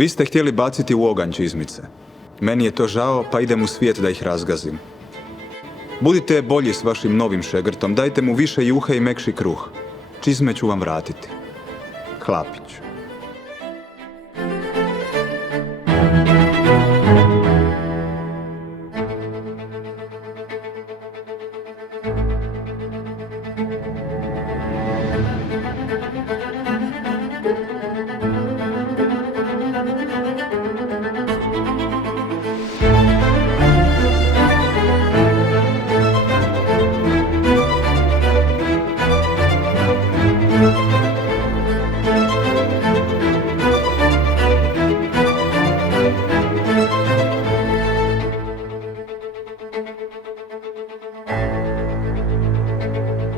Vi ste htjeli baciti u oganj čizmice. Meni je to žao, pa idem u svijet da ih razgazim. Budite bolji s vašim novim šegrtom, dajte mu više juhe i mekši kruh. Čizme ću vam vratiti. Hlapi.